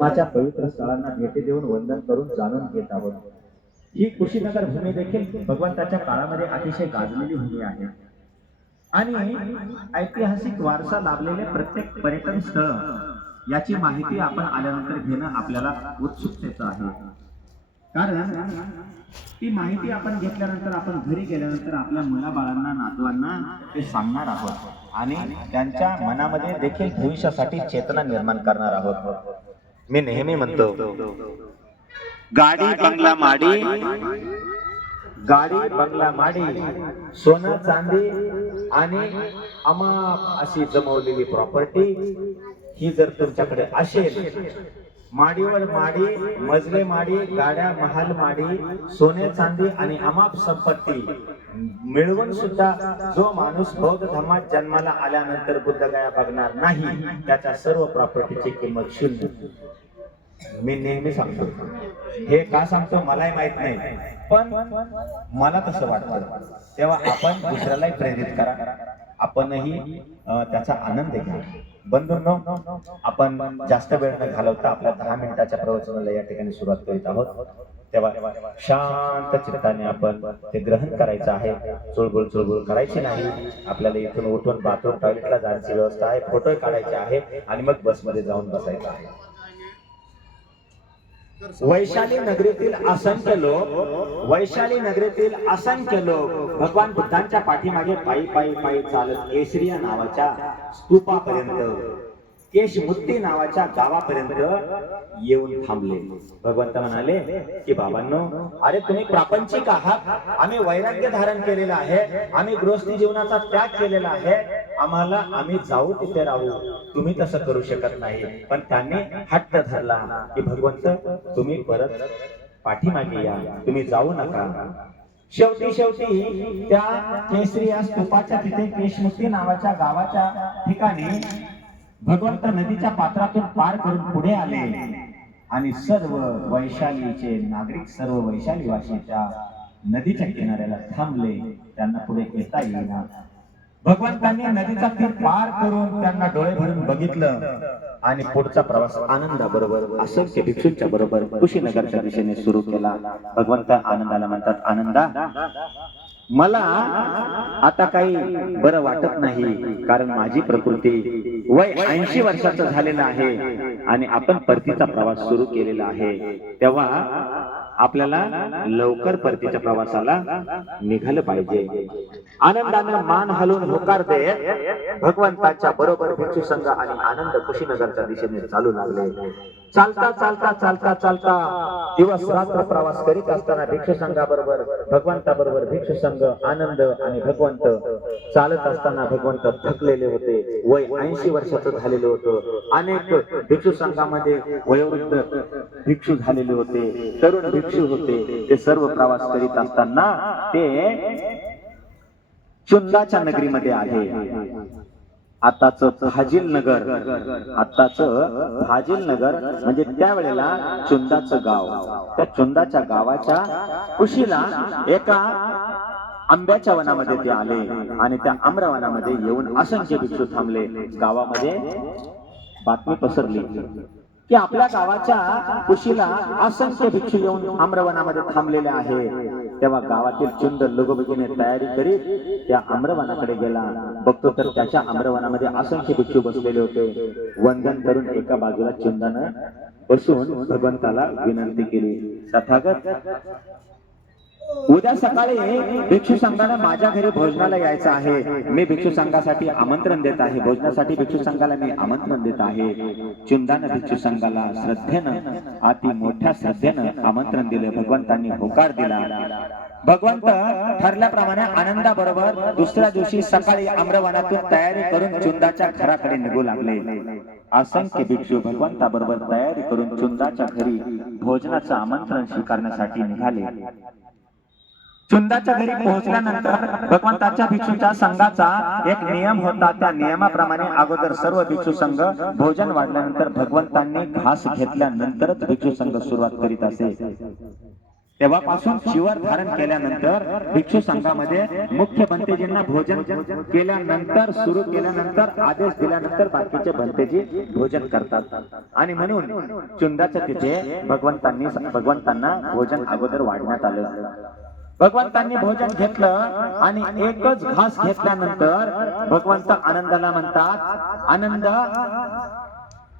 धर्माच्या पवित्र स्थळांना भेटी देऊन वंदन करून जाणून घेत आहोत। ही कुशीनगर भूमी देखील भगवंताच्या काळामध्ये अतिशय गाजलेली भूमी आहे आणि ऐतिहासिक वारसा लाभलेले प्रत्येक पर्यटन स्थळ याची माहिती आपण आल्यानंतर घेणं आपल्याला उत्सुकतेचं आहे। कारण ती माहिती आपण घेतल्यानंतर आपण घरी गेल्यानंतर आपल्या मुलाबाळांना नातवांना ते सांगणार आहोत आणि त्यांच्या मनामध्ये देखील भविष्यासाठी चेतना निर्माण करणार आहोत। मी नेहमी म्हणतो, गाडी बंगला माडी, गाडी बंगला माडी, सोनं चांदी आणि अमाप अशी जमवलेली प्रॉपर्टी ही जर तुमच्याकडे असेल, माडीवर माडी, मजले माडी, गाड्या महाल माडी, सोने चांदी आणि अमाप संपत्ती मिळवून सुद्धा जो माणूस बौद्ध धर्मात जन्माला आल्यानंतर बुद्धगया बघणार नाही, त्याच्या सर्व प्रॉपर्टीची किंमत शून्य। मी नेहमी सांगतो, हे का सांगतो मलाही माहित नाही, पण मला तसं वाटतं। तेव्हा आपण दुसऱ्यालाही प्रेरित करा, आपणही त्याचा आनंद घ्या। बंधूंनो, आपण जास्त वेळ न घालवता आपल्या 10 मिनिटाच्या प्रवचनाला या ठिकाणी सुरुवात करीत आहोत। तेव्हा शांत चित्ताने आपण ते ग्रहण करायचं आहे। चुळबुळ चुळबुळ करायची नाही। आपल्याला इथून उठून बाथरूम टॉयलेटला जाण्याची व्यवस्था आहे, फोटो काढायचे आहे आणि मग बसमध्ये जाऊन बसायचं आहे। वैशाली नगरीतील असंख्य लोक, वैशाली नगरीतील असंख्य लोक भगवान बुद्धांच्या पाठीमागे पायी पायी पायी चालत केसरिया नावाच्या स्तूपापर्यंत, केशमुक्ती नावाच्या गावापर्यंत येऊन थांबले। भगवंत म्हणाले की बाबांनो, अरे तुम्ही प्रापंचिक आहात, आम्ही वैराग्य धारण केलेलं आहे, आम्ही गृहस्थी जीवनाचा त्याग केलेला आहे, आम्ही जाऊ तिथे राहू, तुम्ही तसं करू शकत नाही। पण त्यांनी हट्ट धरला की भगवंत तुम्ही परत पाठीमागे या, तुम्ही जाऊ नका। शेवटी त्या केसरिया स्तूपाच्या तिथे, केशमुक्ती नावाच्या गावाच्या ठिकाणी भगवंत नदीच्या पात्रातून पार करून पुढे आले आणि सर्व वैशालीचे नागरिक, सर्व वैशालीवासीच्या नदीच्या किनाऱ्याला थांबले। त्यांना पुढे येता येईना। भगवंतांनी नदीचा तीर पार करून त्यांना डोळे भरून बघितलं आणि पुढचा प्रवास आनंदाबरोबर, असंख्य भिक्षूंच्या बरोबर कुशीनगरच्या दिशेने सुरू केला। भगवंत आनंदाला म्हणतात, आनंदा, मला आता काही बरं वाटत नाही, कारण माझी प्रकृती वय 80 वर्षाचं झालेलं आहे आणि आपण परतीचा प्रवास सुरू केलेला आहे। तेव्हा आपल्याला लवकर परतीच्या प्रवासाला निघालं पाहिजे। आनंदाने मान हलवून होकार देत भगवंताच्या बरोबर भिक्षू संघ आणि आनंद कुशीनगरच्या दिशेने चालू लागले। चालता चालता चालता चालता दिवस रात्र प्रवास करीत असताना भिक्षू संघाबरोबर, भगवंताबरोबर भिक्षू संघ, आनंद आणि भगवंत चालत असताना भगवंत थकलेले होते, वय 80 वर्षाचं झालेलं होतं। अनेक भिक्षू संघामध्ये वयोवृद्ध भिक्षू झालेले होते, तरुण भिक्षू होते। ते सर्व प्रवास करीत असताना ते चुंदाच्या नगरीमध्ये आले। आताच फाजिल नगर, आताच फाजिल नगर म्हणजे त्यावेळेला चुंदाचं गाव। त्या चुंदाच्या गावाच्या कुशीला एका आंब्याच्या वनामध्ये ते आले आणि त्या आम्रवनामध्ये येऊन असंख्य भिक्षू थांबले। गावामध्ये बातमी पसरली की आपल्या गावाच्या कुशीला असंख्य भिक्षू येऊन आम्रवनामध्ये थांबलेले आहे। तेव्हा गावातील चुंद लगोबगीने तयारी करीत त्या आम्रवनाकडे गेला। बघतो तर त्याच्या आम्रवनामध्ये असंख्य भिक्षू बसलेले होते। वंदन करून एका बाजूला चुंदानं बसून भगवंताला विनंती केली, तथागत, उद्या सकाळी भिक्षू संघाला माझ्या घरी भोजनाला यायचं आहे। मी भिक्षू संघासाठी आमंत्रण देत आहे, भोजनासाठी भिक्षू संघाला मी आमंत्रण देत आहे। चुंदानं भिक्षू संघाला श्रद्धेनं, अति मोठ्या श्रद्धेनं आमंत्रण दिले। भगवंतांनी होकार दिला। भगवंत ठरल्याप्रमाणे आनंदाबरोबर दुसऱ्या दिवशी सकाळी आम्रवनातून तयारी करून चुंदाच्या घराकडे निघू लागले। असंख्य भिक्षू भगवंताबरोबर तयारी करून चुंदाच्या घरी भोजनाचं आमंत्रण स्वीकारण्यासाठी निघाले। चुंदाच्या घरी पोहोचल्यानंतर भगवंताच्या भिक्षूच्या संघाचा एक नियम होता। त्या नियमाप्रमाणे अगोदर सर्व भिक्षू संघ भोजन वाढल्यानंतर भगवंतांनी घास घेतल्यानंतरच भिक्षू संघ सुरुवात करीत असे। तेव्हापासून चिवर धारण केल्यानंतर भिक्षू संघामध्ये मुख्य भंतेजींना भोजन केल्यानंतर सुरू केल्यानंतर आदेश दिल्यानंतर बाकीचे भंतेजी भोजन करतात. आणि म्हणून चुंदाच्या तिथे भगवंतांना भोजन अगोदर वाढण्यात आलं. भगवंतांनी भोजन घेतलं आणि एकच घास घेतल्यानंतर भगवंत आनंदाला म्हणतात, आनंद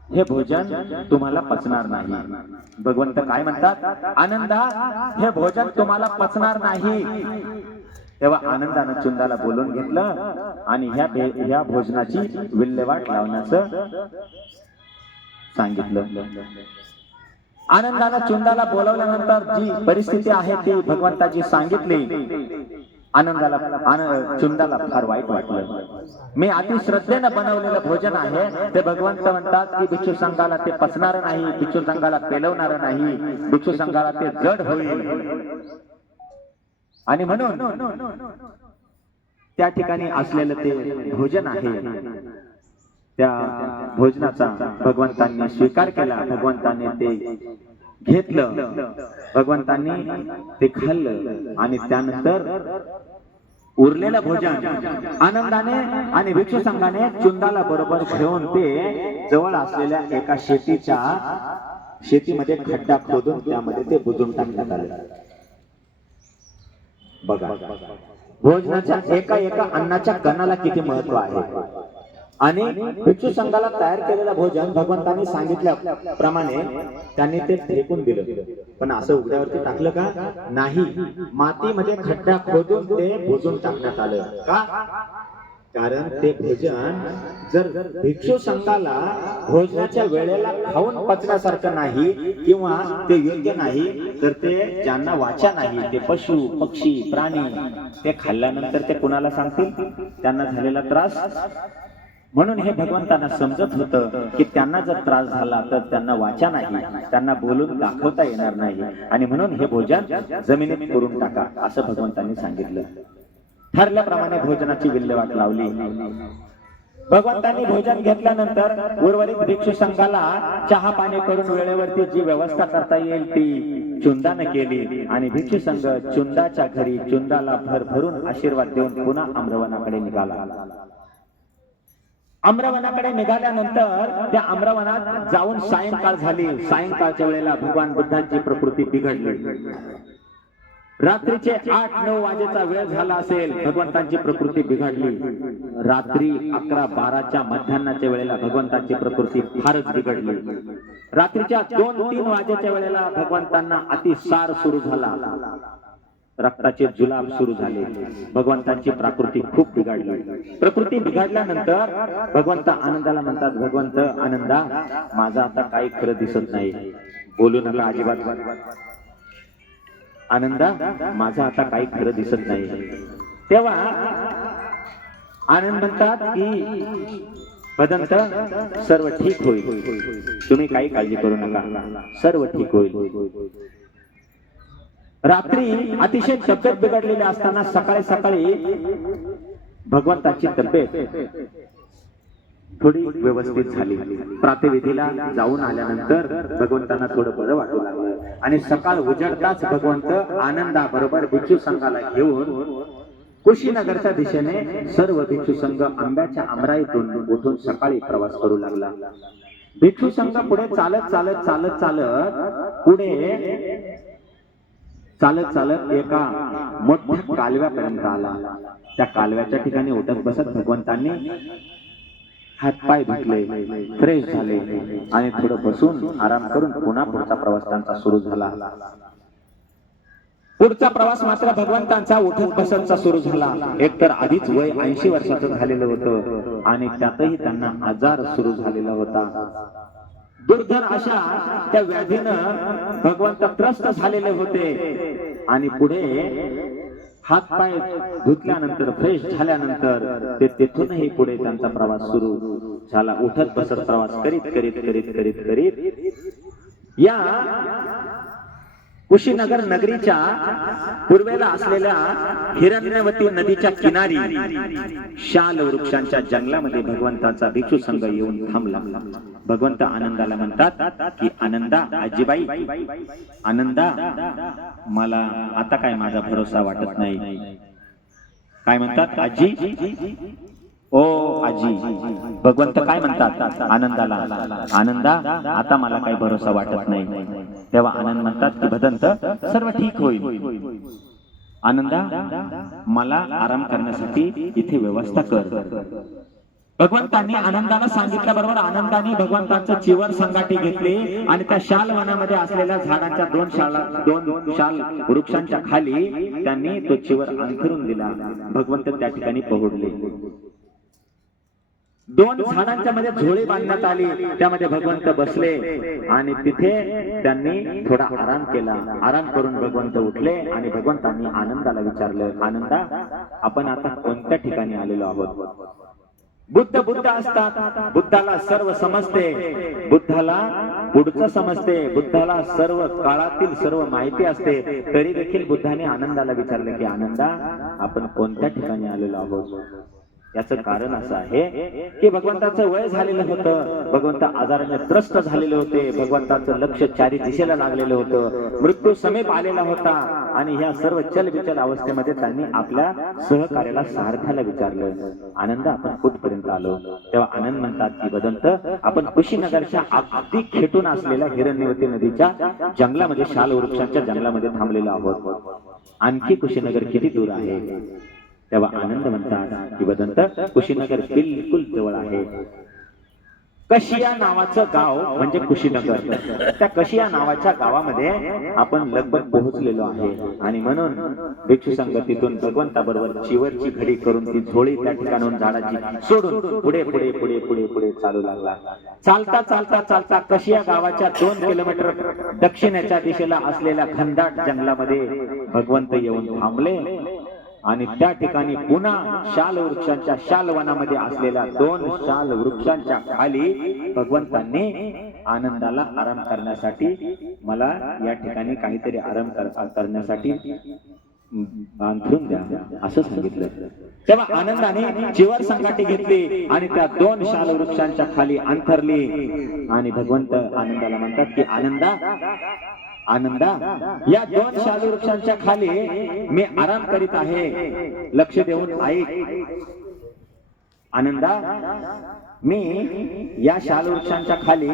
हे भोजन तुम्हाला पचणार नाही. भगवंत काय म्हणतात, आनंदा हे भोजन तुम्हाला पचणार नाही. तेव्हा आनंदानं चुंदाला बोलून घेतलं आणि ह्या भोजनाची विल्हेवाट लावण्याचं सांगितलं. आनंदानं चुंदाला बोलवल्यानंतर जी परिस्थिती आहे ती भगवंताची सांगितली. आनंदाला चुंदाला फार वाईट वाटलं. मी अति श्रद्धेनं बनवलेलं भोजन आहे ते भगवंत म्हणतात की भिक्षू संघाला ते पचणार नाही, भिक्षू संघाला पेलवणार नाही, भिक्षू संघाला ते जड होईल. आणि म्हणून त्या ठिकाणी असलेलं ते भोजन आहे त्या भोजनाचा भगवंतांनी स्वीकार केला. भगवंतांनी ते घेतलं, भगवंतांनी ते खाल्लं आणि त्यानंतर उरलेलं भोजन आनंदाने आणि भिक्षू संघाने चुंदाला बरोबर घेऊन ते जवळ असलेल्या एका शेतीमध्ये खड्डा खोदून त्यामध्ये ते बुजून टाकण्यात आले. बघा, भोजनाच्या एका अन्नाच्या कणाला किती महत्व आहे. आणि भिक्षू संघाला तयार केलेलं भोजन भगवंतांनी सांगितल्याप्रमाणे त्यांनी ते फेकून दिलं. पण असं उघड्यावरती टाकलं का? नाही, मातीमध्ये खड्डा खोदून ते बुजून टाकण्यात आलं. का? कारण ते भोजन जर भिक्षू संघाला भोजनाच्या वेळेला खाऊन पचण्यासारखं नाही किंवा ते योग्य नाही तर ते ज्यांना वाचा नाही, ते पशु पक्षी प्राणी, ते खाल्ल्यानंतर ते कुणाला सांगतील त्यांना झालेला त्रास. म्हणून हे भगवंतांना समजत होतं की त्यांना जर त्रास झाला तर त्यांना वाचा नाही, त्यांना बोलून दाखवता येणार नाही. आणि म्हणून हे भोजन जमिनीत पुरून टाका असं भगवंतांनी सांगितलं. ठरल्याप्रमाणे भोजनाची विल्हेवाट लावली. भगवंतांनी भोजन घेतल्यानंतर उर्वरित भिक्षू संघाला चहा पाणी करून वेळेवरती जी व्यवस्था करता येईल ती चुंदानं केली. आणि भिक्षू संघ चुंदाच्या घरी चुंदाला भरभरून आशीर्वाद देऊन पुन्हा आम्रवनाकडे निघाला. आम्रवनाकडे निघाल्यानंतर त्या आम्रवनात जाऊन सायंकाळ झाली. सायंकाळच्या वेळेला भगवान बुद्धांची प्रकृती बिघडली. रात्रीचे 8-9 वाजेचा वेळ झाला असेल, भगवंतांची प्रकृती बिघडली. रात्री 11-12च्या मध्यान्हाच्या वेळेला भगवंतांची प्रकृती फारच बिघडली. रात्रीच्या 2-3 वाजेच्या वेळेला भगवंतांना अतिसार सुरू झाला, रक्ताचे जुलाब सुरू झाले. भगवंतांची प्रकृती खूप बिघडली. प्रकृती बिघडल्यानंतर भगवंत आनंदाला म्हणतात, भगवंत आनंदा माझा आता काही खरं दिसत नाही, बोलू नका अजिबात. आनंदा माझा आता काही खरं दिसत नाही. तेव्हा आनंद म्हणतात की भदंत सर्व ठीक होईल, तुम्ही काही काळजी करू नका, सर्व ठीक होईल. रात्री अतिशय तब्येत बिघडलेली असताना सकाळी भगवंताची तब्येत थोडी व्यवस्थित झाली. प्रातःविधीला जाऊन आल्यानंतर भगवंतांना थोडं बरं वाटू लागलं. आणि सकाळ उजळताच भगवंत आनंदाबरोबर भिक्षू संघाला घेऊन कुशीनगरच्या दिशेने सर्व भिक्षू संघ आंब्याच्या आमराईतून उठून सकाळी प्रवास करू लागला. भिक्षू संघ पुढे चालत एका मोठ्या कालव्यापर्यंत आला. त्या कालव्याच्या ठिकाणी उठत बसत भगवंतांनी हातपाय धुतले, फ्रेश झाले आणि थोडं बसून आराम करून पुन्हा पुढचा प्रवास त्यांचा सुरू झाला. पुढचा प्रवास मात्र भगवंतांचा उठत बसतचा सुरू झाला. एकतर आधीच वय 80 वर्षाचं झालेलं होतं आणि त्यातही त्यांना आजार सुरू झालेला होता. दुर्धर अशा त्या व्याधीनं भगवंत त्रस्त झालेले होते. आणि पुढे हात पाय धुतल्यानंतर फ्रेश झाल्यानंतर ते तेथूनही पुढे त्यांचा प्रवास सुरू झाला. उठत बसत प्रवास करीत या कुशीनगर नगरीच्या पूर्वेला असलेल्या हिरण्यवती नदीच्या किनारी शाल वृक्षांच्या जंगलामध्ये भगवंताचा भिक्षू संघ येऊन थांबला. भगवंत आनंदाला म्हणतात की आनंदा आजीबाई, आनंदा मला आता काय माझा भरोसा वाटत नाही. काय म्हणतात आजी? ओ आजी. भगवंत काय म्हणतात आनंदाला? आनंदा आता मला काही भरोसा वाटत नाही. तेव्हा आनंद म्हणतात की भदंत सर्व ठीक होईल. आनंदा मला आराम करण्यासाठी इथे व्यवस्था कर. भगवंतांनी आनंदाला सांगितल्याबरोबर आनंदाने भगवंतांचं चिवर संगाटी घेतली आणि त्या शाल वनामध्ये असलेल्या झाडांच्या दोन शाल वृक्षांच्या खाली त्यांनी तो चिवर अंथरून दिला. भगवंत त्या ठिकाणी पोहोचले. दोन झाडांच्या मध्ये झोळी बांधण्यात आली, त्यामध्ये भगवंत बसले आणि तिथे त्यांनी थोडा आराम केला. आराम करून भगवंत उठले आणि भगवंतांनी आनंदाला विचारलं, आनंदा आपण आता कोणत्या ठिकाणी आलेलो आहोत? बुद्ध असतात, बुद्धाला सर्व समजते, बुद्धाला पुढचं समजते, बुद्धाला सर्व काळातील सर्व माहिती असते. तरी देखील बुद्धाने आनंदाला विचारले की आनंदा आपण कोणत्या ठिकाणी आलेलो आहोत? याचं कारण असं आहे की भगवंताचं वय झालेलं होतं, भगवंत आजाराने त्रस्त झालेले होते, भगवंताचं लक्ष चारी दिशेला लागलेलं होतं, मृत्यू समीप आलेला होता आणि ह्या सर्व चलबिचल अवस्थेमध्ये त्यांनी आपल्या सहकार्याला सारथ्याला विचारलं, आनंद आपण कुठपर्यंत आलो? तेव्हा आनंद म्हणतात की भदंत आपण कुशीनगरच्या अगदी खेटून असलेल्या हिरण्यवती नदीच्या जंगलामध्ये, शाल वृक्षांच्या जंगलामध्ये थांबलेलो आहोत. आणखी कुशीनगर किती दूर आहे? तेव्हा आनंद म्हणतात की भदंत कुशीनगर बिलकुल जवळ आहे. कशिया नावाचं गाव म्हणजे कुशीनगर, त्या कशिया नावाच्या गावामध्ये आपण लगभग पोहोचलेलो आहे. आणि म्हणून भिक्षू संगतीतून भगवंताबरोबर चिवरची घडी करून ती झोळी त्या ठिकाणाहून झाडाची सोडून पुढे पुढे पुढे पुढे पुढे चालू लागला. चालता चालता चालता कशिया गावाच्या 2 किलोमीटर दक्षिणेच्या दिशेला असलेल्या घनदाट जंगलामध्ये भगवंत येऊन थांबले आणि त्या ठिकाणी पुन्हा शाल वृक्षांच्या शालवनामध्ये असलेल्या 2 शाल वृक्षांच्या खाली भगवंतांनी आनंदाला आराम करण्यासाठी, मला या ठिकाणी काहीतरी आराम करण्यासाठी अंथरून द्या असं सांगितलं. तेव्हा आनंदाने चिवर संगाटी घेतली आणि त्या 2 शाल वृक्षांच्या खाली अंथरली आणि भगवंत आनंदाला म्हणतात की आनंदा, आनंदा या 2 शाल वृक्षांच्या खाली मी आराम करीत आहे, लक्ष देऊन ऐक. आनंदा मी या शाल वृक्षांच्या खाली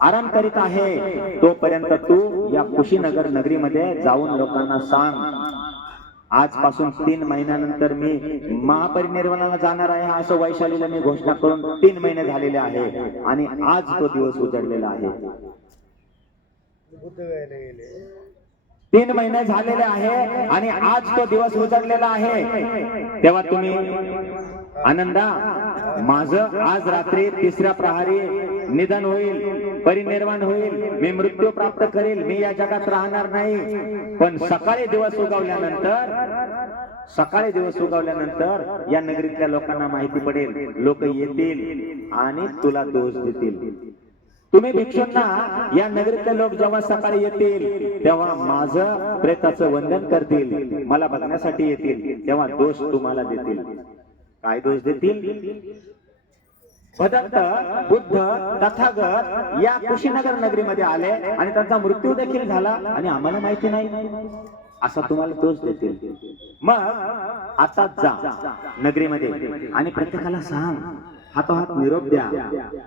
आराम करीत आहे, तोपर्यंत तू या कुशीनगर नगरीमध्ये जाऊन लोकांना सांग, आजपासून 3 महिन्यानंतर मी महापरिनिर्वाणाला जाणार आहे असं वैशालीला मी घोषणा करून 3 महिने झालेले आहे आणि आज तो दिवस उजडलेला आहे. 3 महिने झालेले आहे आणि आज तो दिवस उजडलेला आहे. तेव्हा तुम्ही आनंदा, माझं आज रात्री 3ऱ्या प्रहरी निधन होईल, परिनिर्वाण होईल, मी मृत्यू प्राप्त करेल, मी या जगात राहणार नाही. पण सकाळी दिवस उगवल्यानंतर या नगरीतल्या लोकांना माहिती पडेल, लोक येतील आणि तुला दोष देतील. तुम्ही भिक्षूंना, या नगरीतले लोक जेव्हा सकाळी येतील तेव्हा माझं प्रेताचं वंदन करतील, मला बघण्यासाठी येतील, तेव्हा दोष तुम्हाला देतील. काय दोष देतील? भदंत, बुद्ध, तथागत या कुशीनगर नगरीमध्ये आले आणि त्यांचा मृत्यू देखील झाला आणि आम्हाला माहिती नाही असा तुम्हाला दोष देतील. मग आता जा नगरीमध्ये आणि प्रत्येकाला सांग, हातोहात निरोप द्या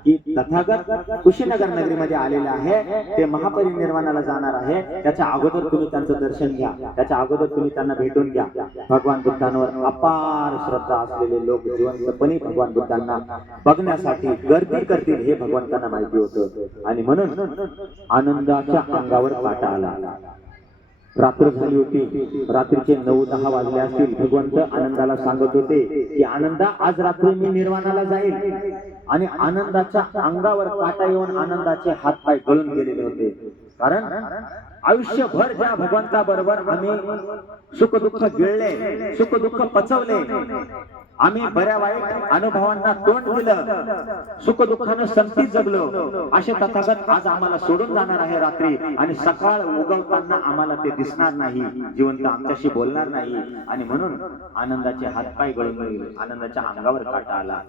की तथागत कुशीनगर नगरीमध्ये आलेले आहे, ते महापरिनिर्वाणाला जाणार आहे, त्याच्या अगोदर तुम्ही त्यांचं दर्शन घ्या, त्याच्या अगोदर तुम्ही त्यांना भेटून घ्या. भगवान बुद्धांवर अपार श्रद्धा असलेले लोक जिवंतपणे भगवान बुद्धांना बघण्यासाठी गर्दी करतील हे भगवंतांना माहिती होतं आणि म्हणून आनंदाच्या अंगावर काटा आला. रात्र झाली होती, रात्रीचे 9-10 वाजले असतील. भगवंत आनंदाला सांगत होते की आनंदा, आज रात्री मी निर्वाणाला जाईल. आणि आनंदाच्या अंगावर काटा येऊन आनंदाचे हातपाय गळून गेलेले होते. कारण आयुष्यभर ज्या भगवंताबरोबर आम्ही सुख दुःख गिळले, सुख दुःख पचवले, आम्ही बऱ्या वाईट अनुभवांना तोंड दिलं, सुख दुःखानं संगती जगलो, असे तथागत आज आम्हाला सोडून जाणार आहे रात्री आणि सकाळ उगवताना आम्हाला ते दिसणार नाही, जिवंत आमच्याशी बोलणार नाही. आणि म्हणून आनंदाचे हातपाय गळून गेले, आनंदाच्या अंगावर काटा आला.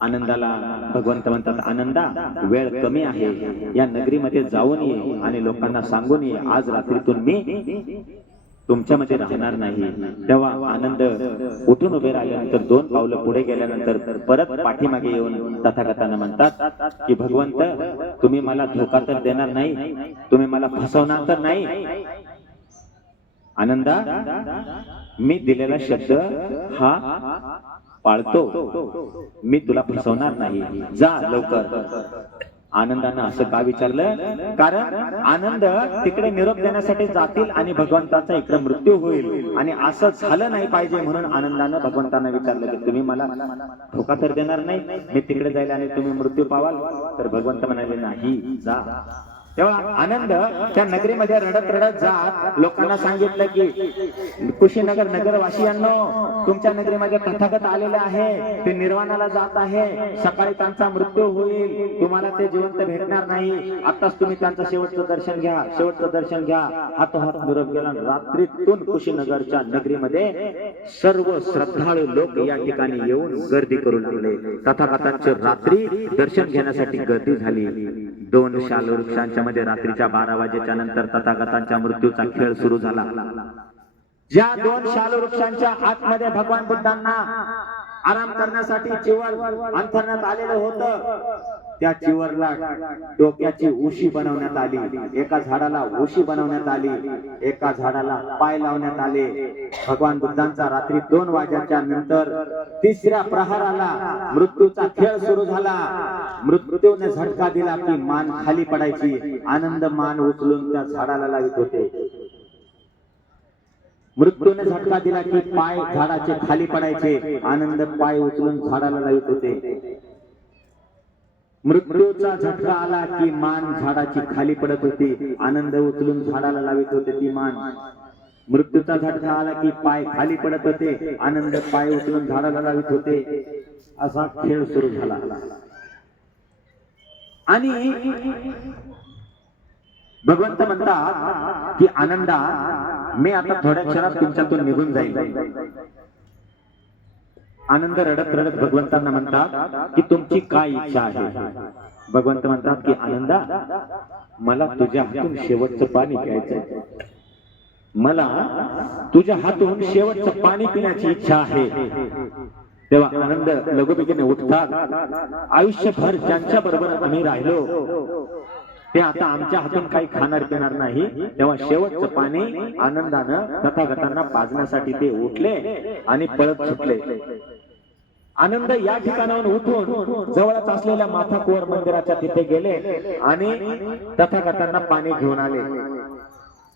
आनंदाला भगवंत म्हणतात, आनंदा वेळ कमी आहे, या नगरीमध्ये जाऊन ये आणि लोकांना सांगून ये आज रात्रीतून मी तुमच्यामध्ये राहणार नाही. तेव्हा आनंद उठून उभे राहिल्यानंतर 2 पावलं पुढे गेल्यानंतर परत पाठीमागे येऊन तथागतांना म्हणतात की भगवंत तुम्ही मला धोका तर देणार नाही, तुम्ही मला फसवणार तर नाही. आनंदा मी दिलेला शब्द हा पाळतो, मी तुला फसवणार नाही, जा लवकर. आनंदानं असं का विचारलं? कारण आनंद तिकडे निरोप देण्यासाठी जातील आणि भगवंताचा इकडे मृत्यू होईल आणि असं झालं नाही पाहिजे म्हणून आनंदानं भगवंतांना विचारलं की तुम्ही मला धोका तर देणार नाही, मी तिकडे जाईल आणि तुम्ही मृत्यू पावाल? तर भगवंत म्हणाले नाही, जा. तेव्हा आनंद त्या नगरीमध्ये रडत रडत जात लोकांना सांगितलं की कुशीनगर नगरवासियांनो, तुमच्या नगरीमध्ये तथागत आलेले आहे, ते निर्वाणाला जात आहे, सकाळी त्यांचा मृत्यू होईल, तुम्हाला ते जिवंत भेटणार नाही, आताच तुम्ही त्यांचं शेवटचं दर्शन घ्या, शेवटचं दर्शन घ्या. हातोहात निरोप गेला. रात्रीतून कुशीनगरच्या नगरीमध्ये सर्व श्रद्धाळू लोक या ठिकाणी येऊन गर्दी करू लागले. तथागतांचे रात्री दर्शन घेण्यासाठी गर्दी झाली. 2 शाल वृक्षांच्या मध्ये रात्रीच्या 12 वाजेच्या नंतर तथागतांच्या मृत्यूचा खेळ सुरू झाला. ज्या 2 शाल वृक्षांच्या आतमध्ये भगवान बुद्धांना आराम करण्यासाठी चिवर अंथरण्यात आलेलं होतं, त्या चिवरला डोक्याची उशी बनवण्यात आली, एका झाडाला उशी बनवण्यात आली, एका झाडाला पाय लावण्यात आले. भगवान बुद्धांचा रात्री 2 वाजेच्या नंतर 3ऱ्या प्रहाराला मृत्यूचा खेळ सुरू झाला. मृत्यूने झटका दिला की मान खाली पडायची. आनंद मान उचलून त्या झाडाला लावित होते. मृत्यूने झटका दिला की पाय झाडाचे खाली पडायचे. आनंद पाय उचलून झाडाला लावित होते. मृत्यूचा झटका आला की मान झाडाची खाली पडत होती. आनंद उचलून झाडाला लावित होते ती मान. मृत्यूचा झटका आला की पाय खाली पडत होते. आनंद पाय उचलून झाडाला लावित होते. असा खेळ सुरू झाला. आणि भगवंत म्हणतात की आनंदा मी आता थोड्या क्षणात तुमच्यातून निघून जाईल. आनंद रडत रडत भगवंतांना म्हणतात की तुमची काय इच्छा आहे? भगवंत म्हणतात की आनंदा मला तुझ्या हातून शेवटचं पाणी प्यायचं, मला तुझ्या हातून शेवटचं पाणी पिण्याची इच्छा आहे. तेव्हा आनंद लगोबीने उठतात. आयुष्यभर ज्यांच्या बरोबर आम्ही राहिलो ते आता आमच्या हातून काही खाणार पिणार नाही. तेव्हा शेवटचं पाणी आनंदानं तथागतांना पाजण्यासाठी ते उठले आणि पळत सुटले. आनंद या ठिकाणाहून उठून जवळच असलेल्या माथाकुवर मंदिराच्या तिथे गेले आणि तथागतांना पाणी घेऊन आले.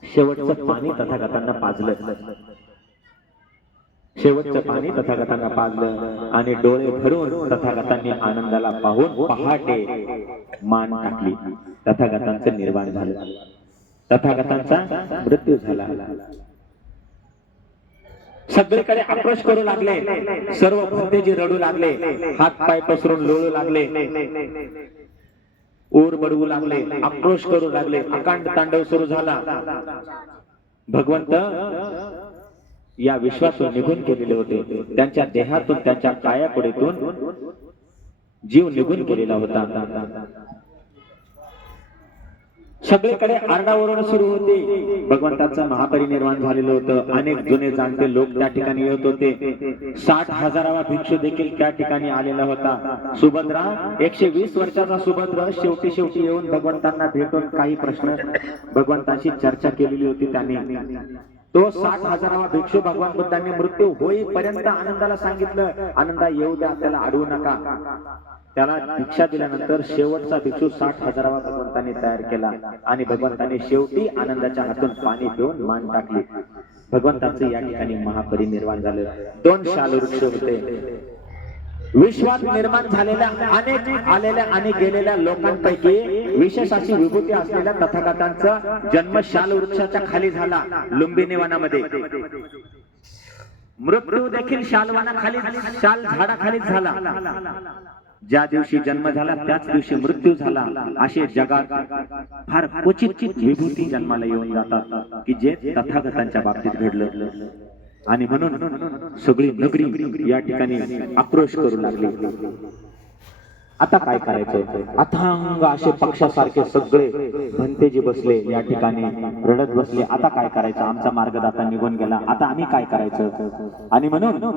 शेवटचं पाणी तथागतांना पाजलं. शेवटचं पाणी तथागतांना पाजलं आणि डोळे भरून तथागतांनी आनंदाला पाहून पहाटे मान टाकली. तथागतांचं निर्वाण झालं. तथागतांचा मृत्यू झाला. सगळीकडे आक्रोश करू लागले. सर्व भक्तजी रडू लागले, हात पाय पसरून लोळू लागले, ओर बडवू लागले, आक्रोश करू लागले. अकांड तांडव सुरू झाला. भगवंत या विश्वातून निघून गेलेले होते. त्यांच्या देहातून, त्यांच्या कायापुढेतून जीव निघून गेलेला होता. सगळीकडे आरडाओरड सुरू होती. भगवंताचं महापरिनिर्वाण झालेलं होतं. अनेक जुने जाणते लोक त्या ठिकाणी येत होते. 60,000वा भिक्षू देखील त्या ठिकाणी आलेला होता. सुभद्रा 120 वर्षाचा सुभद्रा शेवटी येऊन भगवंतांना भेटून काही प्रश्न भगवंताशी चर्चा केलेली होती त्यांनी. तो 60,000वा भिक्षू भगवान बुद्धांनी मृत्यू होईपर्यंत आनंदाला सांगितलं, आनंदा येऊ द्या, त्याला अडवू नका. त्याला दीक्षा दिल्यानंतर शेवटचा भिक्षू 60,000वा भगवंतांनी तयार केला आणि भगवंतांनी शेवटी आनंदाच्या हातून पाणी पिऊन मान टाकली. भगवंताचं या ठिकाणी महापरिनिर्वाण झालं. 2 शाल वृक्ष होते. विश्वात निर्माण झालेल्या अनेक आलेल्या आणि गेलेल्या लोकांपैकी विशेष अशी विभूती असलेल्या तथागतांचा जन्म शाल वृक्षाच्या खाली झाला, लुंबिनी वनामध्ये. मृत्यू देखील शालवनाखाली, शाल झाडाखाली झाला. ज्या दिवशी जन्म झाला त्याच दिवशी मृत्यू झाला. असे जगात फार क्वचित विभूती जन्माला येऊन जातात की जे तथागतांच्या बाबतीत घडलं. आणि म्हणून सगळी नगरी या ठिकाणी आक्रोश करू लागली. आता काय करायचं? अथांग असे पक्षासारखे सगळे भंतेजी बसले या ठिकाणी, रडत बसले. आता काय करायचं? आमचा मार्गदाता निघून गेला, आता आम्ही काय करायचं? आणि म्हणून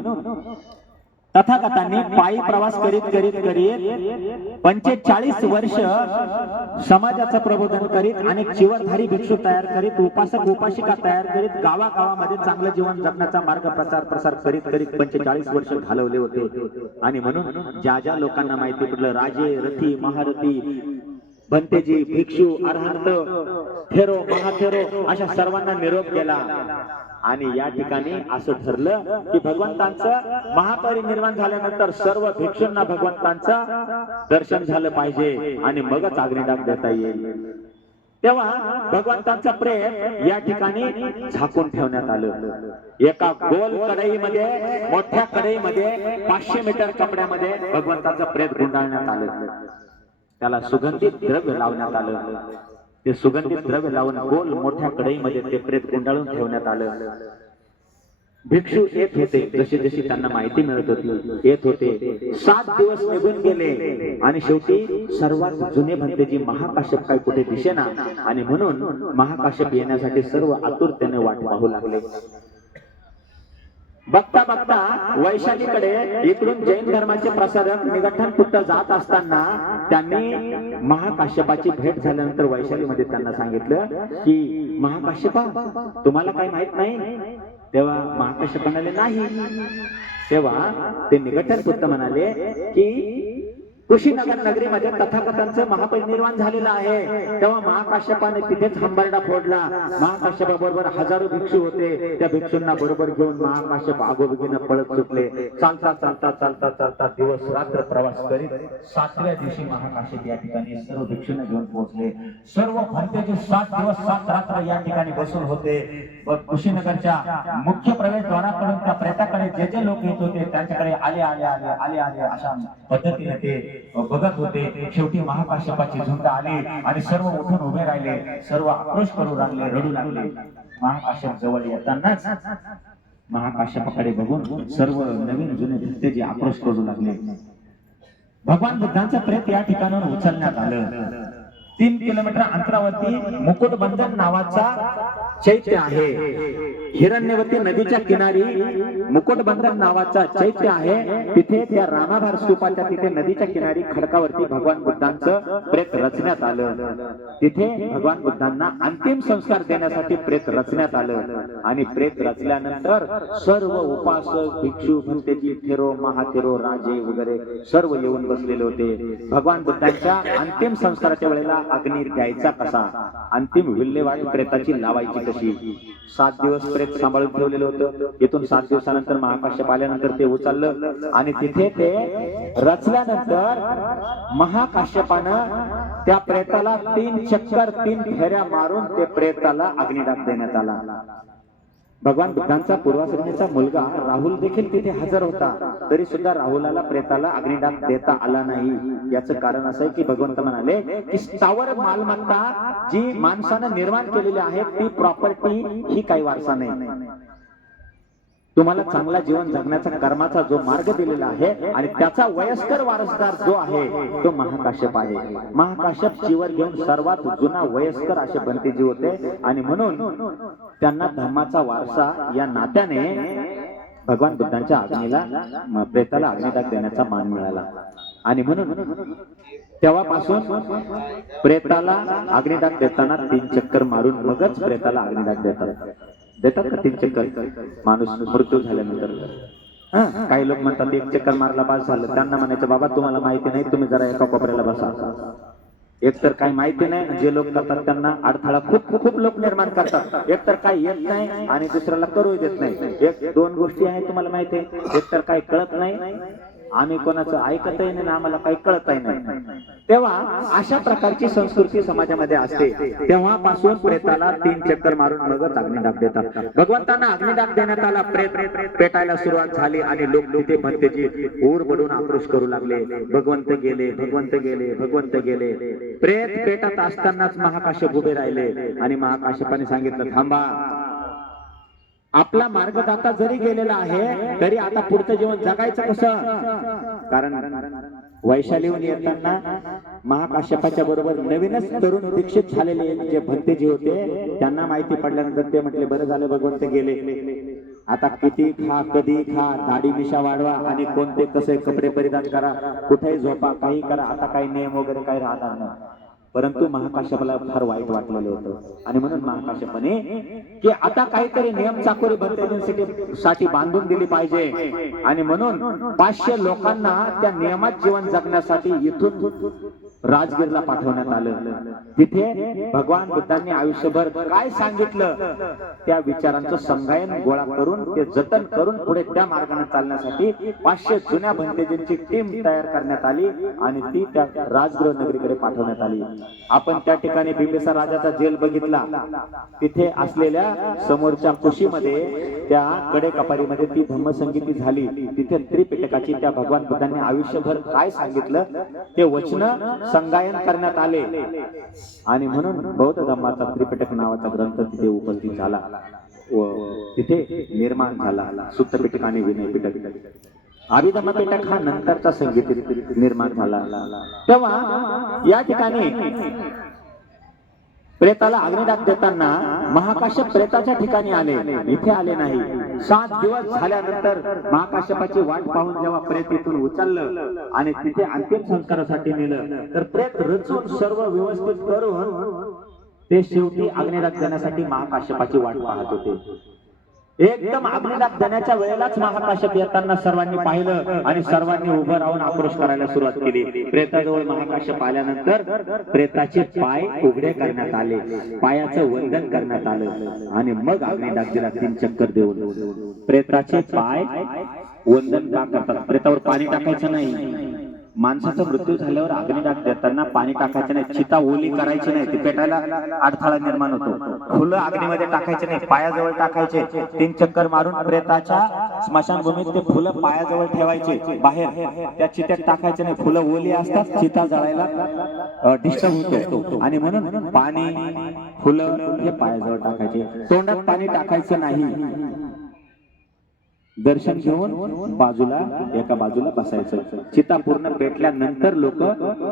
तथागतांनी पायी प्रवास करीत करीत करीत 45 वर्ष समाजाचं प्रबोधन करीत, अनेक जीवनधारी भिक्षू तयार करीत, उपासक उपासिका तयार करीत, गावागावामध्ये चांगलं जीवन जगण्याचा मार्ग प्रसार करीत करीत 45 वर्ष घालवले होते. आणि म्हणून ज्या ज्या लोकांना माहिती पडलं, राजे, रथी, महारथी, भंतेजी, भिक्षू, अरहंत, थेरो, महाथेरो अशा सर्वांना निरोप केला. आणि या ठिकाणी असं ठरलं की भगवंतांचं महापरिनिर्वाण झाल्यानंतर सर्व भिक्षूंना भगवंतांचं दर्शन झालं पाहिजे आणि मगच अग्निदान देता येईल. तेव्हा भगवंतांचं प्रेम या ठिकाणी झाकून ठेवण्यात आलं. एका गोल कढईमध्ये, मोठ्या कढईमध्ये 500 मीटर कपड्यामध्ये भगवंताचं प्रेत गुंडाळण्यात आलं. त्याला सुगंधित द्रव्य लावण्यात आलं. ते सुगंधित द्रव्य लावून गोल मोठ्या कढईमध्ये ते प्रेत गुंडाळून ठेवण्यात आलं. भिक्षू येत होते, जशी जशी त्यांना माहिती मिळत होती येत होते. 7 दिवस निघून गेले आणि शेवटी सर्वात जुने भंतेजी महाकाश्यप काय कुठे दिसेना. आणि म्हणून महाकाश्यप येण्यासाठी सर्व आतुरतेने वाट पाहू लागले. बघता बघता वैशालीकडे इकडून जैन धर्माचे प्रसारक निगठन पुत्र जात असताना त्यांनी महाकाश्यपाची भेट झाल्यानंतर वैशालीमध्ये त्यांना सांगितलं की महाकाश्यपा, तुम्हाला काही माहित नाही? तेव्हा महाकाश्यप म्हणाले नाही. तेव्हा ते निगठन पुत्र म्हणाले की कुशीनगर नगरीमध्ये तथागतांचं महापरिनिर्वाण झालेलं आहे. तेव्हा महाकाश्यपाने तिथेच हंबरडा फोडला. महाकाश्यपाबरोबर हजारो भिक्षू होते. त्या भिक्षूंना बरोबर घेऊन महाकाश्यप आगोबगीनं पळत सुटले. चालता चालता चालता चालता दिवस रात्र प्रवास करीत 7व्या दिवशी महाकाश्यप या ठिकाणी सर्व भिक्षूंना घेऊन पोहोचले. सर्व भंतेजी 7 दिवस 7 रात्र या ठिकाणी बसून होते. कुशीनगरच्या मुख्य प्रवेशद्वाराकडून त्या प्रेताकडे जे जे लोक येत होते त्यांच्याकडे आले आले आले आले आले अशा पद्धतीने ते बघत होते. शेवटी महाकाश्यपाची झुंड आली आणि सर्व उठून उभे राहिले. सर्व आक्रोश करू लागले, रडू लागले. महाकाश्यप जवळ येतानाच महाकाश्यपाकडे बघून सर्व नवीन जुने भंतेजी आक्रोश करू लागले. भगवान बुद्धांचं प्रेत या ठिकाणाहून उचलण्यात आलं. 3 किलोमीटर अंतरावरती मुकुटबंधन नावाचा चैत्य आहे. हिरण्यवती नदीच्या किनारी मुकुटबंधन नावाचा चैत्य आहे. तिथे त्या रामाभार स्तूपाच्या तिथे नदीच्या किनारी खडकावरती भगवान बुद्धांचं प्रेत रचण्यात आलं. तिथे भगवान बुद्धांना अंतिम संस्कार देण्यासाठी प्रेत रचण्यात आलं. आणि प्रेत रचल्यानंतर सर्व उपासक, भिक्षू, भंतेजी, थेरो, महाथेरो, राजे वगैरे सर्व येऊन बसलेले होते. भगवान बुद्धांच्या अंतिम संस्काराच्या वेळेला अग्नी द्यायचा कसा, अंतिम विल्हेवाट प्रेताची लावायची कशी, 7 दिवस प्रेत सांभाळून ठेवलेलं होतं. इथून 7 दिवसानंतर महाकाश्यप आल्यानंतर ते उचललं आणि तिथे ते रचल्यानंतर महाकाश्यपानं त्या प्रेताला 3 चक्कर 3 फेऱ्या मारून ते प्रेताला अग्निदान देण्यात आला. भगवान बुद्धांचा पूर्वाश्रमीचा मुलगा राहुल देखील तिथे हजर होता. तरी सुद्धा राहुलाला प्रेताला अग्निदान देता आला नाही. याचं कारण असं आहे की भगवंत म्हणाले की स्थावर मालमत्ता जी माणसानं निर्माण केलेली आहे ती प्रॉपर्टी ही काही वारसा नाही. तुम्हाला चांगला जीवन जगण्याचा कर्माचा जो मार्ग दिलेला आहे आणि त्याचा वयस्कर वारसदार जो आहे तो महाकाश्यप आहे. महाकाश्यप जीवर घेऊन सर्वात जुना वयस्कर असे भंतेजी होते आणि म्हणून त्यांना धर्माचा वारसा या नात्याने भगवान बुद्धांच्या अग्नीला प्रेताला अग्निदान देण्याचा मान मिळाला. आणि म्हणून तेव्हापासून प्रेताला अग्निदान देताना 3 चक्कर मारून मगच प्रेताला अग्निदान देतात का 3 चक्कर माणूस मृत्यू झाल्यानंतर? काही लोक म्हणतात 1 चक्कर मारला बास झालं. त्यांना म्हणायचं बाबा तुम्हाला माहिती नाही, तुम्ही जरा एका कोपऱ्याला बसा. एक तर काही माहिती नाही, जे लोक करतात त्यांना अडथळा खूप लोक निर्माण करतात. एक तर काही येत नाही आणि दुसऱ्याला करू देत नाही. 1-2 गोष्टी आहेत तुम्हाला माहिती आहे. एक तर काही कळत नाही, आम्ही कोणाचं ऐकतही नाही, आम्हाला काही कळतही नाही. तेव्हा अशा प्रकारची संस्कृती समाजामध्ये असते. तेव्हापासून प्रेताला 3 चक्कर मारून मगच अग्निदान देतात. भगवंतांना अग्निदान देण्यात आला. प्रेत पेटायला सुरुवात झाली आणि लोक तिथे भंतेजी ऊर बडून आक्रोश करू लागले. भगवंत गेले, भगवंत गेले, भगवंत गेले. प्रेत पेटत असतानाच महाकाश्यप उभे राहिले आणि महाकाश्यपाने सांगितलं थांबा. आपला मार्गदाता जरी गेलेला आहे तरी आता पुढचं जीवन जगायचं कसं? कारण वैशालीहून येताना महाकाश्यपाच्या बरोबर नवीनच तरुण दीक्षित झालेले एक जे भंतेजी होते त्यांना माहिती पडल्यानंतर ते म्हटले बरं झालं भगवंत गेले, आता किती खा कधी खा, दाढी मिशा वाढवा आणि कोणते कसे कपडे परिधान करा, कुठेही झोपा, काही करा, आता काही नियम वगैरे काही राहणार नाही. परंतु महाकाश्यपाला फार वाईट वाटलेलं होतं आणि म्हणून महाकाश्यपाने की आता काहीतरी नियम चाकोरी भंतेजींसाठी बांधून दिली पाहिजे आणि म्हणून 500 लोकांना त्या नियमात जीवन जगण्यासाठी इथून राजगीरला पाठवण्यात आलं. तिथे भगवान बुद्धांनी आयुष्यभर काय सांगितलं त्या विचारांचं संगायन गोळा करून ते जतन करून पुढे त्या मार्गाने चालण्यासाठी 500 जुन्या भंतेजींची टीम तयार करण्यात आली आणि ती त्या राजगृह नगरीकडे पाठवण्यात आली. आपण त्या ठिकाणी बिंबिसार राजाचा जेल बघितला. तिथे असलेल्या समोरच्या कुशीमध्ये त्या कडे कपारीमध्ये ती धम्मसंगीती झाली. तिथे त्रिपिटकाची त्या भगवान बुद्धांनी आयुष्यभर काय सांगितलं ते वचन संगायन करण्यात आले आणि म्हणून बौद्ध धर्माचा त्रिपिटक नावाचा ग्रंथ तिथे उपस्थित झाला व तिथे निर्माण झाला. सुत्त पिटक आणि विनय पिटक. अभिधम्म पिटक हा नंतरचा संगीत निर्माण झाला. तेव्हा या ठिकाणी प्रेताला अग्निदान देताना महाकाश्यप प्रेताच्या ठिकाणी आले, इथे आले नाही. 7 दिवस झाल्यानंतर महाकाश्यपाची वाट पाहून जेव्हा प्रेत इथून उचललं आणि तिथे अंतिम संस्कारासाठी नेलं तर प्रेत रचून सर्व व्यवस्थित करून ते शेवटी अग्निदान देण्यासाठी महाकाश्यपाची वाट पाहत होते. एकदम अग्निदान देण्याच्या वेळेलाच महाकाश्यप येताना सर्वांनी पाहिलं आणि सर्वांनी उभं राहून आक्रोश करायला सुरुवात केली. प्रेताजवळ महाकाश्यप आल्यानंतर प्रेताचे पाय उघडे करण्यात आले, पायाचं वंदन करण्यात आलं आणि मग अग्निदान दिला 3 चक्कर देऊन. प्रेताचे पाय वंदन का करतात? प्रेतावर पाणी टाकायचं नाही. माणसाचा मृत्यू झाल्यावर अग्निदान देताना पाणी टाकायचं नाही, चिता ओली करायची नाही, ती पेटायला अडथळा निर्माण होतो. फुलं अग्नीमध्ये टाकायचे नाही, पायाजवळ टाकायचे. 3 चक्कर मारून प्रेताच्या स्मशानभूमीत ते फुलं पायाजवळ ठेवायचे, बाहेर त्या चित्यात टाकायचे नाही. फुलं ओली असतात, चिता जळायला डिस्टर्ब होतो आणि म्हणून पाणी फुलं हे पायाजवळ टाकायचे. तोंडात पाणी टाकायचं नाही. दर्शन घेऊन बाजूला एका बाजूला बसायचं. चिता पूर्ण पेटल्यानंतर लोक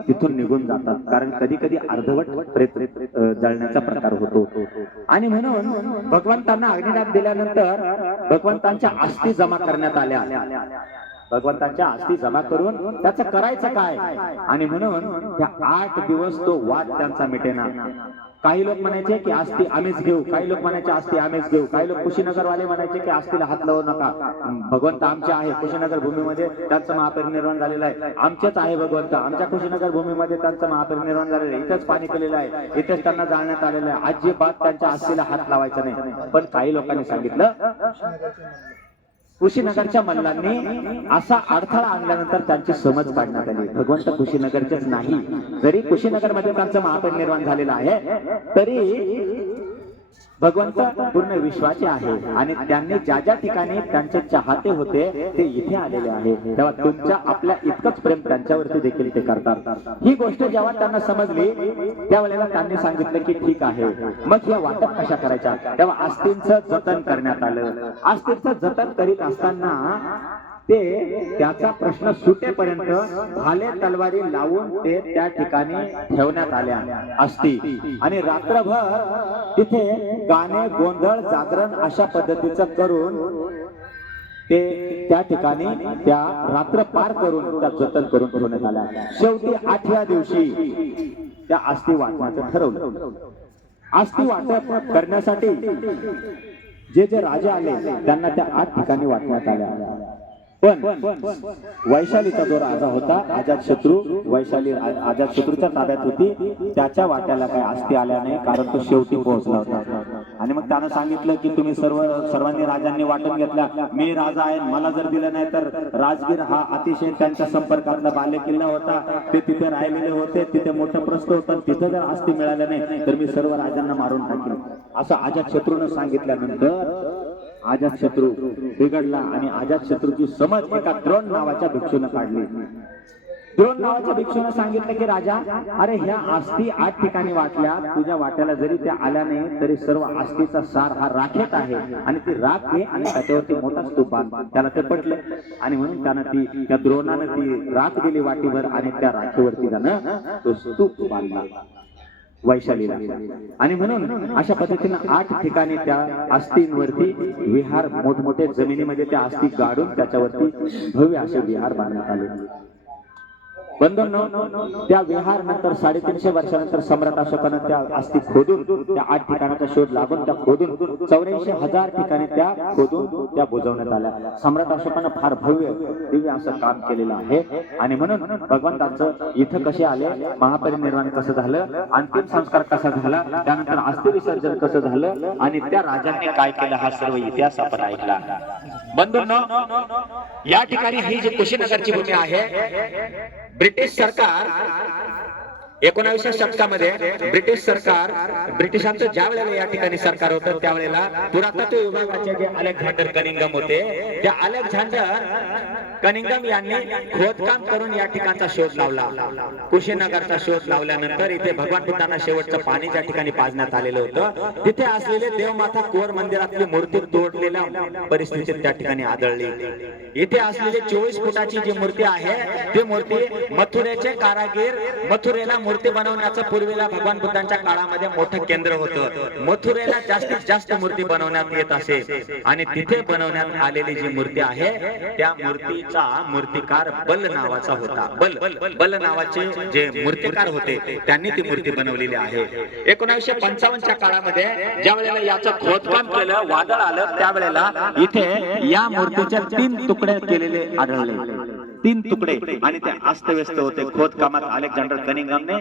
तिथून निघून जातात, कारण कधी कधी अर्धवट प्रेत जळण्याचा प्रकार होतो. आणि म्हणून भगवंतांना अग्निदान दिल्यानंतर भगवंतांच्या अस्थी जमा करण्यात आल्या. भगवंतांच्या अस्थी जमा करून त्याचं करायचं काय आणि म्हणून त्या 8 दिवस तो वाद त्यांचा मिटेना. काही लोक म्हणायचे की अस्थी आम्हीच घेऊ, काही लोक म्हणायचे अस्थी आम्हीच घेऊ, काही लोक कुशीनगर वाले म्हणायचे की अस्थीला हात लावू नका, भगवंत आमचे आहे. कुशीनगर भूमीमध्ये त्यांचं महापरिनिर्वाण झालेलं आहे, आमचेच आहे भगवंत, आमच्या कुशीनगर भूमीमध्ये त्यांचं महापरिनिर्वाण झालेलं आहे, इथंच पाणी केलेलं आहे, इथेच त्यांना जाळण्यात आलेलं आहे, अजिबात त्यांच्या अस्थीला हात लावायचा नाही. पण काही लोकांनी सांगितलं कुशीनगरच्या मल्लांनी असा अडथळा आणल्यानंतर त्यांची समज काढण्यात आली. भगवंत कुशीनगरचेच नाही, जरी कुशीनगरमध्ये त्यांचं महापरिनिर्वाण झालेलं आहे तरी भगवंत पूर्ण विश्वाचे आहे आणि त्यांनी ज्या ज्या ठिकाणी त्यांचे चाहते होते ते इथे आलेले आहे. तेव्हा तुमच्या आपल्या इतकंच प्रेम त्यांच्यावरती देखील ते करतात. ही गोष्ट जेव्हा त्यांना समजली त्यावेळेला त्यांनी सांगितलं की ठीक आहे, मग या वाटप कशा करायच्या. तेव्हा अस्थींचं जतन करण्यात आलं. अस्थींचं जतन करीत असताना ते त्याचा प्रश्न सुटेपर्यंत भाले तलवारी लावून ते त्या ठिकाणी ठेवण्यात आल्या अस्थी आणि रात्रभर तिथे गाणे गोंधळ जागरण अशा पद्धतीचं करून ते त्या ठिकाणी त्या रात्र पार करून त्या जतन करून ठेवण्यात आल्या. शेवटी 8व्या दिवशी त्या अस्थी वाटण्याचं ठरवलं. अस्थी वाटप करण्यासाठी जे जे राजे आले त्यांना त्या 8 ठिकाणी वाटण्यात आल्या. पण वैशालीचा जो राजा होता अजातशत्रू, वैशाली अजातशत्रूच्या ताब्यात होती, त्याच्या वाट्याला काही अस्थी आल्या नाही, कारण तो शेवटी पोहोचला होता. आणि मग त्यानं सांगितलं की तुम्ही सर्वांनी राजांनी वाटून घेतला, मी राजा आहे, मला जर दिलं नाही तर राजगीर हा अतिशय त्यांच्या संपर्कातला बालेकिल्ला होता, ते तिथे राहिलेले होते, तिथे मोठं प्रस्थ होतं, तिथे जर अस्थी मिळाल्या नाही तर मी सर्व राजांना मारून टाकेन असं अजातशत्रूनं सांगितल्यानंतर अजातशत्रू बिघडला आणि अजातशत्रूची समज एका द्रोण नावाच्या भिक्षूने काढली. द्रोण नावाच्या भिक्षूने सांगितलं की राजा, अरे ह्या अस्थी 8 ठिकाणी वाटल्या, तुझ्या वाट्याला जरी त्या आल्या नाही तरी सर्व अस्थीचा सार हा राखेत आहे आणि ती राख घे आणि त्याच्यावरती मोठा स्तूप बांध. त्याला ते पटलं आणि म्हणून त्यानं त्या द्रोणानं ती राख दिली वाटीभर आणि त्या राखीवरती त्यानं तो स्तूप बांधला वैशालीला. आणि म्हणून अशा पद्धतीनं 8 ठिकाणी त्या अस्थींवरती विहार, मोठमोठे जमिनीमध्ये त्या अस्थी गाडून त्याच्यावरती भव्य असे विहार बांधण्यात आले. बंधूंनो, त्या विहार नंतर 350 वर्षानंतर सम्राट अशोकानं त्या अस्थी खोदून त्या 8 ठिकाणाचा शोध लागून त्या खोदून 84,000 ठिकाणी त्या खोदून त्या बुजवण्यात आल्या. सम्राट अशोकानं फार भव्य दिव्य असं काम केलेलं आहे. आणि म्हणून भगवंतांचं इथं कसे आले, महापरिनिर्वाण कसं झालं, अंतिम संस्कार कसा झाला, त्यानंतर अस्थि विसर्जन कसं झालं आणि त्या राजांनी काय केलं, हा सर्व इतिहास आपण ऐकला. बंधूंनो, या ठिकाणी ही जी कुशीनगरची भूमी आहे, ब्रिटिश सरकार 19व्या शतकामध्ये ब्रिटिशांचं ज्या वेळेला या ठिकाणी सरकार होतं त्यावेळेला पुरातत्व विभागाचे जे अलेक्झांडर कनिंगम होते, त्या अलेक्झांडर कनिंगम यांनी खोदकाम करून या ठिकाणचा शोध लावला. कुशीनगरचा शोध लावल्यानंतर इथे भगवान बुद्धांना शेवटचं पाणी ज्या ठिकाणी पाजण्यात आलेलं होतं, तिथे असलेले देवमाता कुंवर मंदिरातली मूर्ती तोडलेल्या परिस्थितीत त्या ठिकाणी आढळली. इथे असलेली 24 फुटाची जी मूर्ती आहे, ती मूर्ती मथुरेचे कारागीर, मथुरेला मूर्ती बनवण्याचं पूर्वीला भगवान बुद्धांच्या काळामध्ये मोठं केंद्र होतं. मथुरेला जास्तीत जास्त मूर्ती बनवण्यात येत असे आणि तिथे बनवण्यात आलेली जी मूर्ती आहे, त्या मूर्तीचा मूर्तिकार बल नावाचा होता. बल नावाचे जे मूर्तिकार होते त्यांनी ती मूर्ती बनवलेली आहे. 1955च्या काळामध्ये ज्या वेळेला याचं खोदकाम केलं, वादळ आलं, त्यावेळेला इथे या मूर्तीचे 3 तुकडे केलेले आढळले. 3 तुकडे आणि ते अस्तव्यस्त होते. खोदकामात अलेक्झांडर कनिंगमने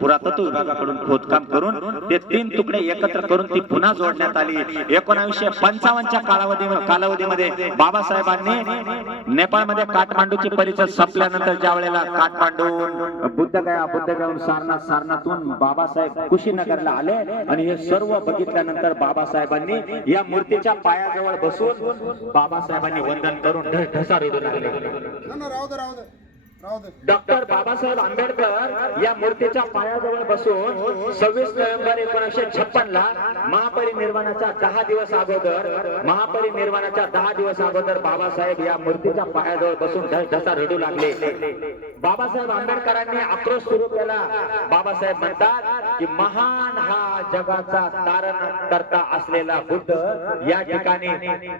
पुरातत्व विभागाकडून खोदकाम करून ते 3 तुकडे एकत्र करून ती पुन्हा जोडण्यात आली. 1955च्या कालावधीमध्ये बाबासाहेबांनी नेपाळमध्ये काठमांडूची परिषद संपल्यानंतर ज्या वेळेला काठमांडून बुद्धगयाहून सारनाथून बाबासाहेब कुशीनगरला आले आणि हे सर्व बघितल्यानंतर बाबासाहेबांनी या मूर्तीच्या पायाजवळ बसून बाबासाहेबांनी वंदन करून ढसा रडू लागले. डॉक्टर बाबासाहेब आंबेडकर या मूर्तीच्या पायाजवळ बसून 26 नोव्हेंबर 1956 ला महापरिनिर्वाणाच्या 10 दिवस अगोदर बाबासाहेब या मूर्तीच्या पायाजवळ बसून ढसा रडू लागले. बाबासाहेब आंबेडकरांनी आक्रोश सुरू केला. बाबासाहेब म्हणतात की महान हा जगाचा तारण करता असलेला बुद्ध या ठिकाणी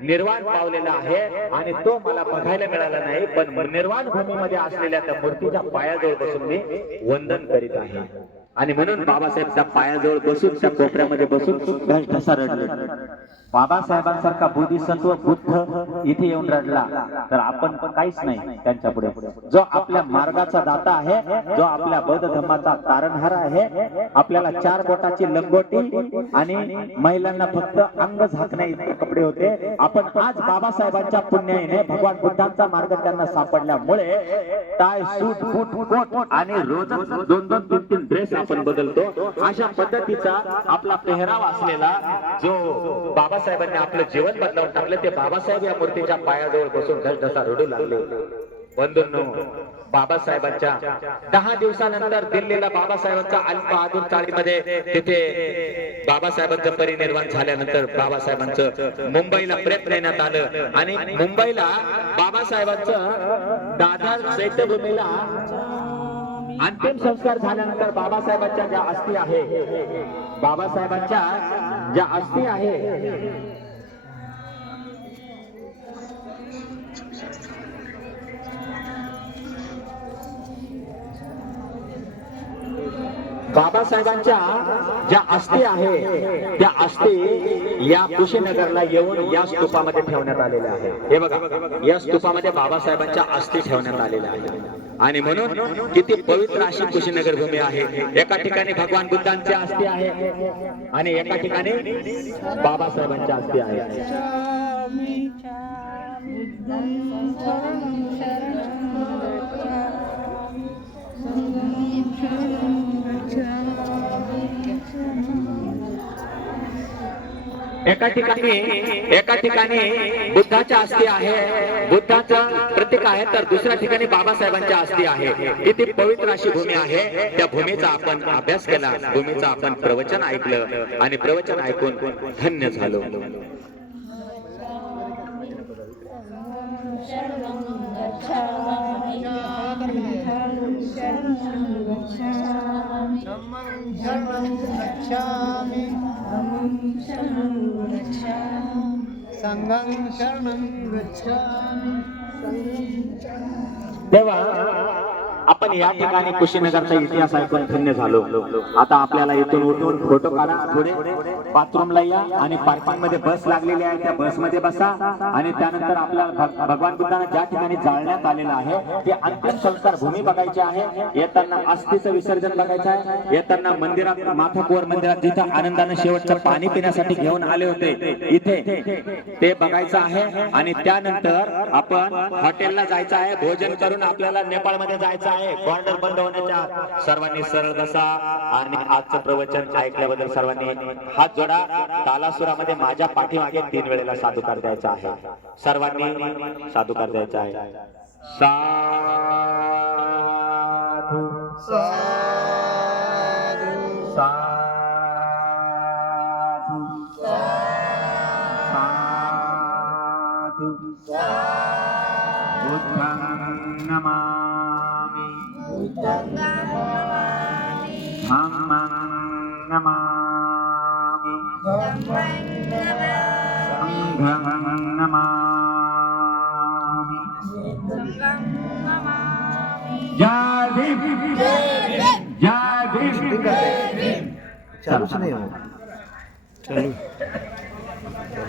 निर्वाण पावलेला आहे आणि तो मला बघायला मिळाला नाही, पण निर्वाण भूमीमध्ये असलेल्या त्या मूर्तीच्या पायाजवळ बसून मी वंदन करीत आहे. आणि म्हणून बाबासाहेब त्या पायाजवळ बसून त्या कोपऱ्यामध्ये बसून ढसा रडले. बाबासाहेबांसारखा बोधिसत्व बुद्ध इथे येऊन रडला तर आपण काहीच नाही त्यांच्या पुढे. जो आपल्या मार्गाचा दाता आहे, जो आपल्या बौद्ध धर्माचा तारणहार आहे, आपल्याला 4 बोटाची लंगोटी आणि महिलांना फक्त अंग झाकण्या इतके कपडे होते, आपण आज बाबासाहेबांच्या पुण्याने भगवान बुद्धांचा मार्ग त्यांना सापडल्यामुळे टाय, सूट, बूट, कोट आणि रोज 2-3 ड्रेस आपण बदलतो. अशा पद्धतीचा आपला पेहराव असलेला जो बाबासाहेबांनी आपलं जीवन बदलावून टाकलं, ते बाबासाहेब या मूर्तीच्या पायाजवळ बसून ढसा रडू लागले. बंधूंनो, बाबासाहेबांच्या 10 दिवसानंतर दिल्लीला बाबासाहेबांचा अल्पहादूर चाळीमध्ये तिथे बाबासाहेबांचं परिनिर्वाण झाल्यानंतर बाबासाहेबांचं मुंबईला प्रेत नेण्यात आलं आणि मुंबईला बाबासाहेबांचं दादर चैत्यभूमीला अंतिम संस्कार झाल्यानंतर बाबासाहेबांच्या ज्या अस्थी आहे, बाबासाहेबांच्या ज्या अस्थी आहे बाबासाहेबांच्या ज्या अस्थी आहे त्या अस्थी या कुशीनगरला येऊन या स्तूपामध्ये ठेवण्यात आलेल्या आहे. हे बघा, या स्तूपामध्ये बाबासाहेबांच्या अस्थी ठेवण्यात आलेल्या आहेत. आणि म्हणून किती पवित्र अशी कुशीनगर भूमी आहे. एका ठिकाणी भगवान बुद्धांच्या अस्थी आहे आणि एका ठिकाणी बाबासाहेबांच्या अस्थी आहे. एका ठिकाणी बुद्धाच्या अस्थी आहे, बुद्धाचं प्रतीक आहे, तर दुसऱ्या ठिकाणी बाबासाहेबांच्या अस्थी आहे. किती पवित्र अशी भूमी आहे. त्या भूमीचा आपण अभ्यास केला, भूमीचं आपण प्रवचन ऐकलं आणि प्रवचन ऐकून धन्य झालो. संघं शरणं गच्छामि. तेव्हा आपण या ठिकाणी कुशीनगरचा इतिहास ऐकून धन्य झालो. आता आपल्याला इथून उठून फोटो काढा, पुढे बाथरूमला या आणि पार्किंग मध्ये बस लागलेली आहे, त्या बस मध्ये बसा आणि त्यानंतर आपल्याला भगवान बुद्धांना ज्या ठिकाणी जाळण्यात आलेलं आहे ते अंतिम संस्कार भूमी बघायची आहे. येताना अस्थीचं विसर्जन बघायचं आहे. येताना मंदिरात, माथाकोर मंदिरात जिथं आनंदानं शेवटचं पाणी पिण्यासाठी घेऊन आले होते इथे ते बघायचं आहे. आणि त्यानंतर आपण हॉटेलला जायचं आहे. भोजन करून आपल्याला नेपाळमध्ये जायचं आहे. बॉर्डर बंद होण्याच्या आत सर्वांनी सरळ बसा आणि आजचं प्रवचन ऐकल्याबद्दल सर्वांनी हात जोडा. तालासुरामध्ये माझ्या पाठीमागे 3 वेळेला साधुकार द्यायचा आहे. सर्वांनी साधुकार द्यायचा आहे. साधू साधू साधू बुद्धं नमामि, धम्मं नमामि, संघं नमामि. जय भीम, जय भीम. चालूच नाही हो. चालू